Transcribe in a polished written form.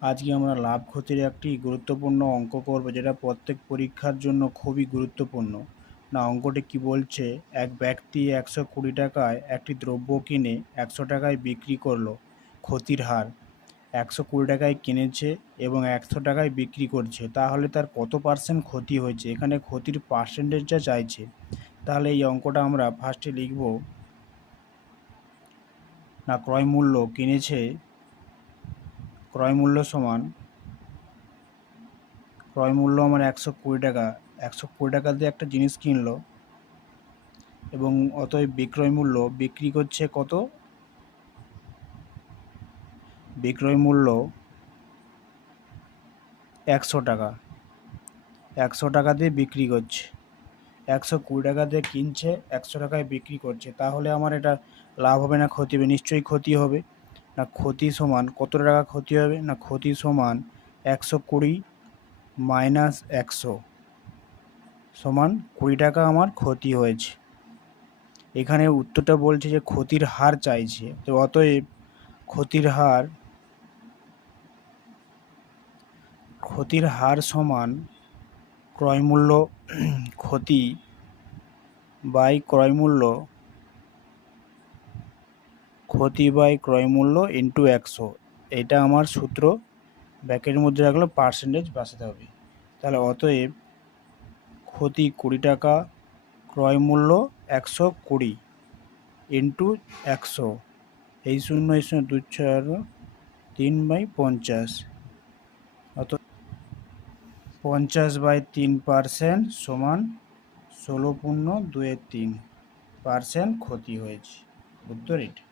আজকে আমরা লাভ ক্ষতির একটি গুরুত্বপূর্ণ অঙ্ক করব, যেটা প্রত্যেক পরীক্ষার জন্য খুবই গুরুত্বপূর্ণ। না, অঙ্কটি কি বলছে, এক ব্যক্তি 120 টাকায় একটি দ্রব্য কিনে 100 টাকায় বিক্রি করলো। ক্ষতির হার 120 টাকায় কিনেছে এবং 100 টাকায় বিক্রি করছে, তাহলে তার কত পার্সেন্ট ক্ষতি হয়েছে। এখানে ক্ষতির পার্সেন্টেজটা চাইছে। তাহলে এই অঙ্কটা আমরা ফার্স্টে লিখব। না, ক্রয় মূল্য কিনেছে, ক্রয় মূল্য সমান, ক্রয় মূল্য আমার 120 টাকা। 120 টাকা দিয়ে একটা জিনিস কিনলো এবং অতএব বিক্রয় মূল্য বিক্রি করছে কত? বিক্রয় মূল্য 100 টাকা। 100 টাকা দিয়ে বিক্রি করছে, 120 টাকা দিয়ে কিনছে, 100 টাকায় বিক্রি করছে। তাহলে আমার এটা লাভ হবে না ক্ষতি হবে? নিশ্চয়ই ক্ষতি হবে। না, ক্ষতি সমান কত টাকা ক্ষতি হবে? না, ক্ষতি সমান 120 মাইনাস 100 সমান 20 টাকা আমার ক্ষতি হয়েছে। এখানে উত্তরটা বলছে যে ক্ষতির হার চাইছে, তো অতএব ক্ষতির হার সমান ক্রয় মূল্য ক্ষতি বাই ক্রয় মূল্য, ক্ষতি বাই ক্রয় মূল্য ইন্টু 100। এটা আমার সূত্র, ব্র্যাকেটের মধ্যে রাখলে পার্সেন্টেজ বসাতে হবে। তাহলে অতএব ক্ষতি 20 টাকা, ক্রয় মূল্য 120 ইন্টু 100, এই 0 এই 0 2 4 3/50, অত 50/3% সমান 16.23% ক্ষতি হয়েছে। উত্তর এটা।